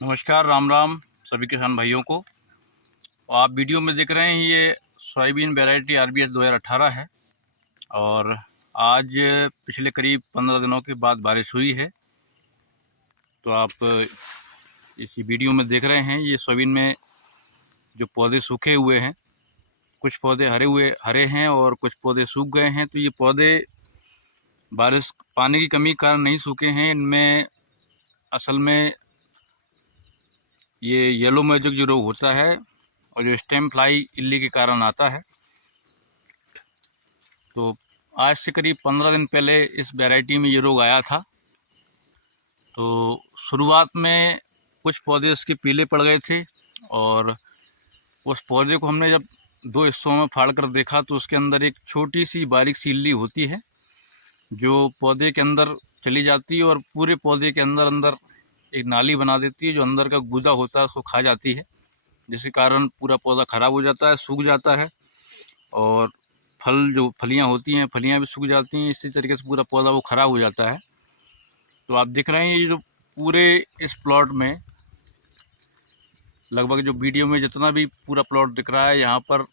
नमस्कार, राम राम सभी किसान भाइयों को। आप वीडियो में देख रहे हैं ये सोयाबीन वैरायटी RBS 2018 है और आज पिछले करीब 15 दिनों के बाद बारिश हुई है। तो आप इस वीडियो में देख रहे हैं ये सोयाबीन में जो पौधे सूखे हुए हैं, कुछ पौधे हरे हैं और कुछ पौधे सूख गए हैं। तो ये पौधे बारिश पानी की कमी के कारण नहीं सूखे हैं। इनमें असल में ये येलो मोजेक जो रोग होता है और जो स्टेम फ्लाई इल्ली के कारण आता है। तो आज से करीब 15 दिन पहले इस वैरायटी में ये रोग आया था। तो शुरुआत में कुछ पौधे इसके पीले पड़ गए थे और उस पौधे को हमने जब दो हिस्सों में फाड़ कर देखा तो उसके अंदर एक छोटी सी बारीक सी इल्ली होती है जो पौधे के अंदर चली जाती है और पूरे पौधे के अंदर अंदर एक नाली बना देती है, जो अंदर का गूदा होता है उसको खा जाती है, जिसके कारण पूरा पौधा ख़राब हो जाता है, सूख जाता है और फलियां होती हैं, फलियां भी सूख जाती हैं। इसी तरीके से पूरा पौधा वो ख़राब हो जाता है। तो आप देख रहे हैं ये जो पूरे इस प्लॉट में लगभग जो वीडियो में जितना भी पूरा प्लॉट दिख रहा है, यहाँ पर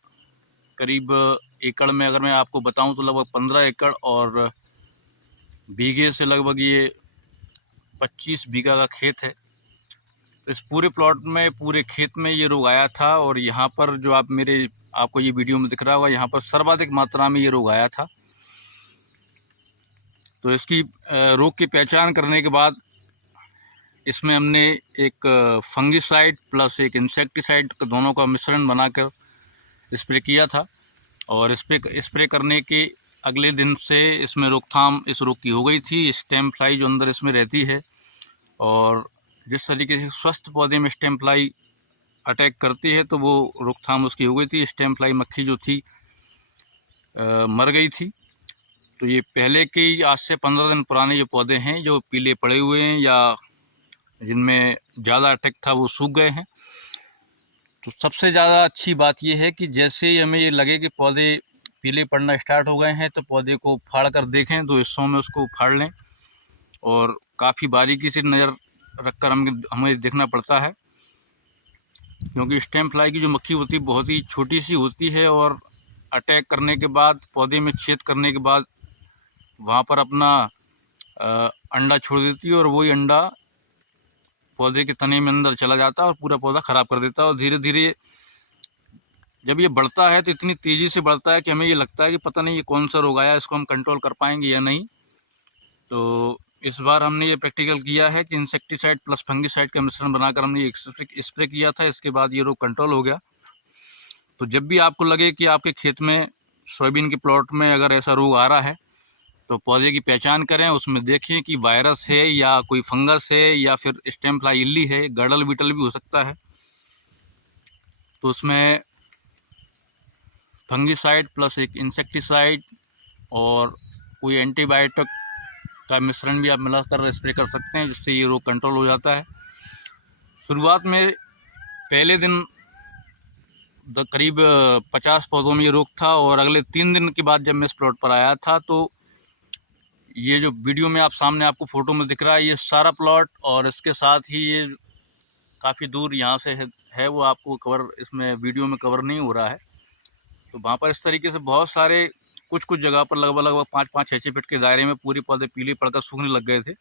करीब एकड़ में अगर मैं आपको बताऊं तो लगभग 15 एकड़ और बीघे से लगभग ये 25 बीघा का खेत है। इस पूरे प्लॉट में, पूरे खेत में ये रोग आया था और यहाँ पर जो आपको ये वीडियो में दिख रहा होगा, यहाँ पर सर्वाधिक मात्रा में ये रोग आया था। तो इसकी रोग की पहचान करने के बाद इसमें हमने एक फंगिसाइड प्लस एक इंसेक्टिसाइड दोनों का मिश्रण बनाकर स्प्रे किया था और स्प्रे करने के अगले दिन से इसमें रोकथाम इस रोग की हो गई थी। स्टेम फ्लाई जो अंदर इसमें रहती है और जिस तरीके से स्वस्थ पौधे में स्टेम फ्लाई अटैक करती है तो वो रोकथाम उसकी हो गई थी। स्टेम फ्लाई मक्खी जो थी मर गई थी। तो ये पहले के आज से 15 दिन पुराने ये पौधे हैं जो पीले पड़े हुए हैं या जिनमें ज़्यादा अटैक था वो सूख गए हैं। तो सबसे ज़्यादा अच्छी बात ये है कि जैसे ही हमें ये लगे कि पौधे पीले पड़ना स्टार्ट हो गए हैं तो पौधे को फाड़ कर देखें, तो हिस्सों में उसको फाड़ लें और काफ़ी बारीकी से नज़र रखकर हमें देखना पड़ता है, क्योंकि स्टेम फ्लाई की जो मक्खी होती है बहुत ही छोटी सी होती है और अटैक करने के बाद, पौधे में छेद करने के बाद वहाँ पर अपना अंडा छोड़ देती है और वही अंडा पौधे के तने में अंदर चला जाता है और पूरा पौधा ख़राब कर देता है। और धीरे धीरे जब ये बढ़ता है तो इतनी तेज़ी से बढ़ता है कि हमें ये लगता है कि पता नहीं ये कौन सा रोग आया, इसको हम कंट्रोल कर पाएंगे या नहीं। तो इस बार हमने ये प्रैक्टिकल किया है कि इंसेक्टिसाइड प्लस फंगिसाइड का मिश्रण बनाकर हमने ये स्प्रे किया था। इसके बाद ये रोग कंट्रोल हो गया। तो जब भी आपको लगे कि आपके खेत में सोयाबीन के प्लॉट में अगर ऐसा रोग आ रहा है तो पौधे की पहचान करें, उसमें देखें कि वायरस है या कोई फंगस है या फिर स्टेम फ्लाई इल्ली है, गड़ल बीटल भी हो सकता है। तो उसमें फंगिसाइड प्लस एक इंसेक्टिसाइड और कोई एंटीबायोटिक का मिश्रण भी आप मिलाकर स्प्रे कर सकते हैं, जिससे ये रोग कंट्रोल हो जाता है। शुरुआत में पहले दिन करीब 50 पौधों में ये रोग था और अगले 3 दिन के बाद जब मैं इस प्लॉट पर आया था तो ये जो वीडियो में आपको फ़ोटो में दिख रहा है, ये सारा प्लॉट और इसके साथ ही ये काफ़ी दूर यहाँ से है वो आपको कवर इसमें वीडियो में कवर नहीं हो रहा है। तो वहाँ पर इस तरीके से बहुत सारे कुछ जगह पर लगभग 5-5, 6-6 फीट के दायरे में पूरे पौधे पीले पड़कर सूखने लग गए थे।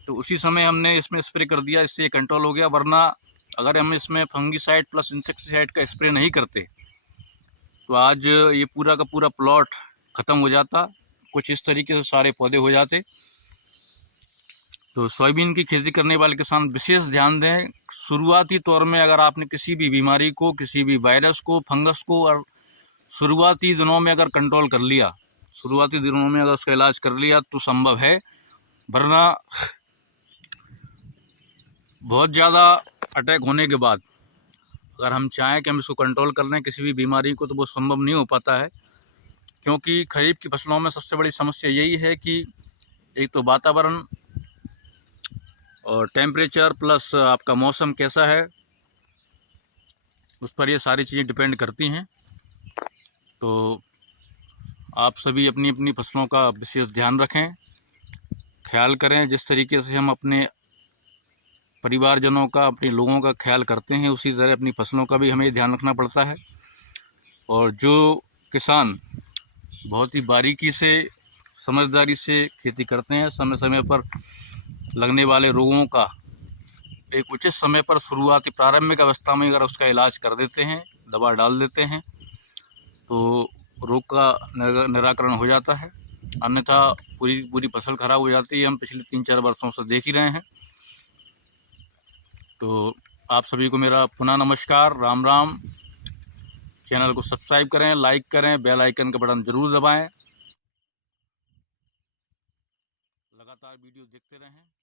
तो उसी समय हमने इसमें स्प्रे कर दिया, इससे ये कंट्रोल हो गया। वरना अगर हम इसमें फंगिसाइड प्लस इंसेक्टिसाइड का स्प्रे नहीं करते तो आज ये पूरा का पूरा प्लॉट ख़त्म हो जाता, कुछ इस तरीके से सारे पौधे हो जाते। तो सोयाबीन की खेती करने वाले किसान विशेष ध्यान दें। शुरुआती तौर में अगर आपने किसी भी बीमारी को, किसी भी वायरस को, फंगस को और शुरुआती दिनों में अगर कंट्रोल कर लिया, शुरुआती दिनों में अगर उसका इलाज कर लिया तो संभव है। वरना बहुत ज़्यादा अटैक होने के बाद अगर हम चाहें कि हम इसको कंट्रोल कर लें किसी भी बीमारी को, तो वो संभव नहीं हो पाता है। क्योंकि खरीफ की फसलों में सबसे बड़ी समस्या यही है कि एक तो वातावरण और टेम्परेचर प्लस आपका मौसम कैसा है, उस पर ये सारी चीज़ें डिपेंड करती हैं। तो आप सभी अपनी अपनी फसलों का विशेष ध्यान रखें, ख्याल करें। जिस तरीके से हम अपने परिवारजनों का, अपने लोगों का ख्याल करते हैं, उसी तरह अपनी फसलों का भी हमें ध्यान रखना पड़ता है। और जो किसान बहुत ही बारीकी से, समझदारी से खेती करते हैं, समय समय पर लगने वाले रोगों का एक उचित समय पर शुरुआती प्रारंभिक अवस्था में अगर उसका इलाज कर देते हैं, दवा डाल देते हैं, तो रोग का निराकरण हो जाता है। अन्यथा पूरी फसल खराब हो जाती है। हम पिछले 3-4 वर्षों से देख ही रहे हैं। तो आप सभी को मेरा पुनः नमस्कार, राम राम। चैनल को सब्सक्राइब करें, लाइक करें, बेल आइकन का बटन ज़रूर दबाएं। लगातार वीडियो देखते रहें।